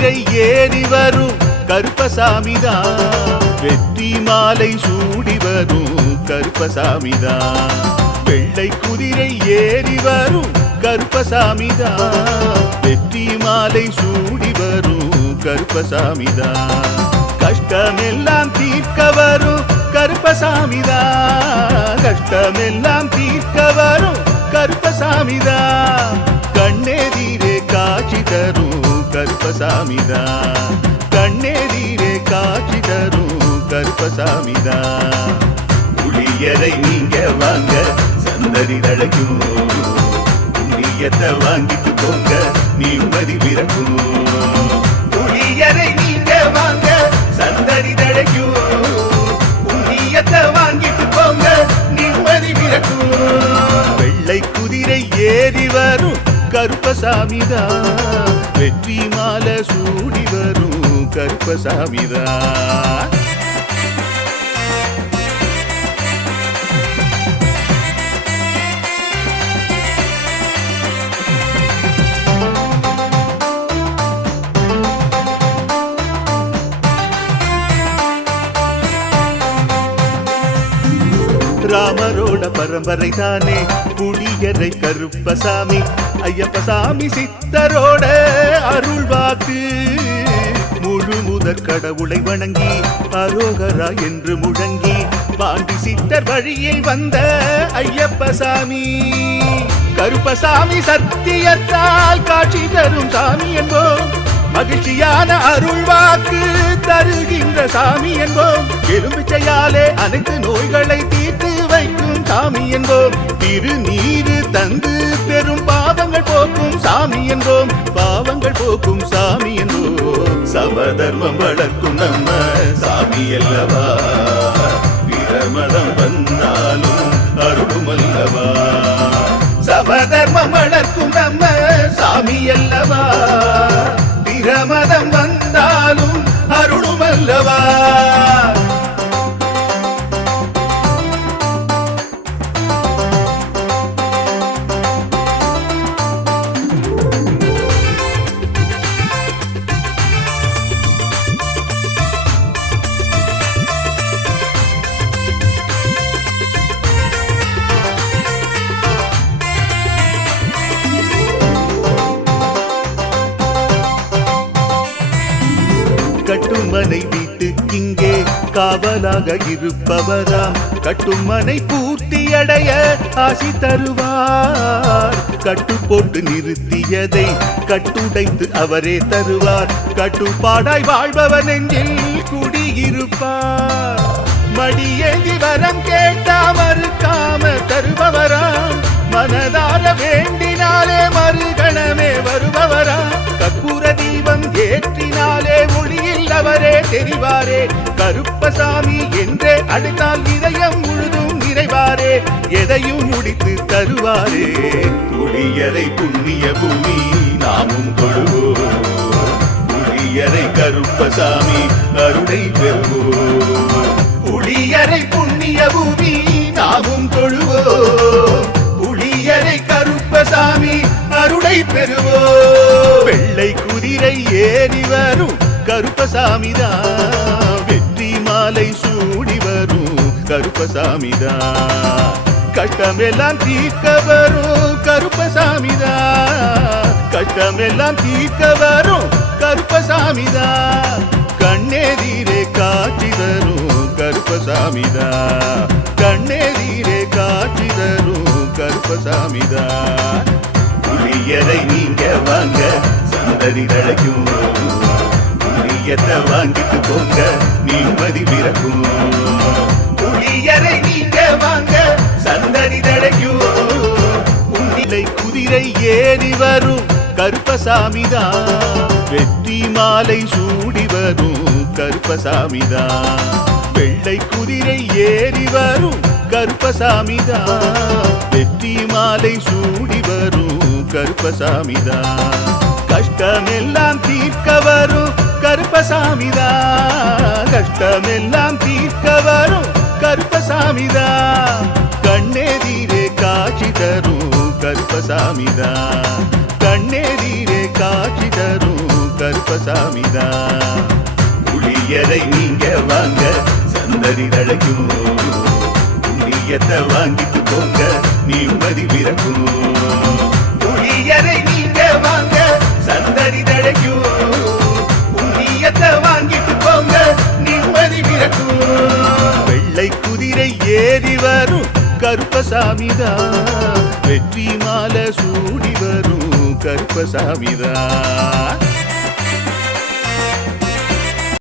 குதிரை ஏறி வரும் கருப்பசாமிதான், வெற்றி மாலை சூடி வரும் கருப்பசாமிதான். வெள்ளை குதிரை ஏறி வரும் கருப்பசாமிதான், வெற்றி மாலை சூடி வரும் கருப்பசாமிதான். கஷ்டமெல்லாம் தீர்க்க வரும் கருப்பசாமிதான், கஷ்டமெல்லாம் தீர்க்க வரும் கருப்பசாமிதான். கண்ணெதிரே காட்சி தரும் கருப்பசாமிதான், கண்ணெதிரே காட்சி தரும் கருப்பசாமிதான். புளியரை நீங்க வாங்க சந்ததி தழைக்கும், புண்ணியத்தை வாங்கிட்டு போங்க நிம்மதி பிறக்கும். புளியரை நீங்க வாங்க சந்ததி தழைக்கும், புண்ணியத்தை வாங்கிட்டு போங்க நிம்மதி பிறக்கும். வெள்ளை குதிரை ஏறி வரும் கருப்பசாமிதான், வெற்றி மாலை சூடி வரும் கருப்பசாமிதான். ராமரோட பரம்பரை தானே புளியரை கருப்பசாமி, ஐயப்பசாமி சித்தரோட அருள் வாக்கு. முழு முதற் கடவுளை வணங்கி அரோகரா என்று முழங்கி பாண்டி சித்தர் வழியில் வந்த ஐயப்பசாமி. கருப்பசாமி சத்தியத்தால் காட்சி தரும் சாமி என்போம், மகிழ்ச்சியான அருள் வாக்கு தருகின்ற சாமி என்போம். எலும்பிச்சையாலே அனைத்து நோய்களை தீர்த்து வைக்கும் சாமி என்போம். திருநீரு தந்து பெரும் பாவங்கள் போக்கும் சாமி என்போம், பாவங்கள் போக்கும் சாமி என்போம். சமதர்மம் வளர்க்கும் நம்ம சாமி அல்லவா, பிரமதம் வந்தாலும் அருளும் அல்லவா. சமதர்மம் வளர்க்கும் நம்ம சாமி அல்லவா, பிரமதம் வந்தாலும் அருளும் அல்லவா. கட்டுமனை வீட்டுக்கிங்கே காவலாக இருப்பவராம், கட்டுமனை பூர்த்தியடைய ஆசி தருவார். கட்டு போட்டு நிறுத்தியதை கட்டுடைத்து அவரே தருவார், கட்டுப்பாடாய் வாழ்பவர் நெஞ்சில் குடியிருப்பார். மடியேந்தி வரம் கேட்டா மறுக்காம தருபவராம், மனதார வேண்டினாலே மறுகணமே வருபவராம். கற்பூர தீபம் ஏற்றினாலே ஒளியில் அவரே தெரிவாரே, கருப்பசாமி என்றே அழைத்தால் இதயம் முழுதும் நிறைவாரே, எதையும் முடித்து தருவாரே. புளியரை புண்ணிய பூமி நாமும் தொழுவோம், புளியரை கருப்பசாமி அருளை பெறுவோம். புளியரை புண்ணிய பூமி நாமும் தொழுவோம், புளியரை கருப்பசாமி அருளை பெறுவோம். வெள்ளை குதிரை ஏறி வரும் கருப்பசாமிதான், வெற்றி மாலை சூடி வரும் கருப்பசாமிதான். கஷ்டமெல்லாம் தீர்க்க வரும் கருப்பசாமிதான், கஷ்டமெல்லாம் தீர்க்க வரும் கருப்பசாமிதான். கண்ணெதிரே காட்சி தரும் கருப்பசாமிதான், கண்ணெதிரே காட்சி தரும் கருப்பசாமிதான். புளியரை நீங்க வாங்க சந்ததி தழைக்கும், புளியத்தை வாங்கிட்டு போங்க நிம்மதி பிறக்கும். புளியரை நீங்க வாங்க சந்ததி தழைக்கும், புண்ணிலை குதிரை ஏறி வரும் கருப்பசாமிதான், வெற்றி மாலை சூடி வரும் கருப்பசாமிதான். வெள்ளை குதிரை ஏறி வரும் கருப்பசாமிதான், வெற்றி மாலை சூடி வரும் கருப்பசாமிதான். கஷ்டமெல்லாம் தீர்க்க வரும் கருப்பசாமிதான், கஷ்டமெல்லாம் தீர்க்க வரும் கருப்பசாமிதான். கண்ணெதிரே காட்சி தரும் கருப்பசாமிதான், கண்ணெதிரே காட்சி தரும் கருப்ப கருப்பசாமிதான். புளியரை நீங்க வாங்க சந்ததி தழைக்கும், புண்ணியத்தை வாங்கிட்டு போங்க நிம்மதி பிறக்கும். புளியரை நீங்க வாங்க சந்ததி தழைக்கும், புண்ணியத்தை வாங்கிட்டு போங்க நிம்மதி பிறக்கும். வெள்ளை குதிரை ஏறி வரும் கருப்பசாமிதான், வெற்றி மாலை சூடி வரும் கருப்பசாமிதான்.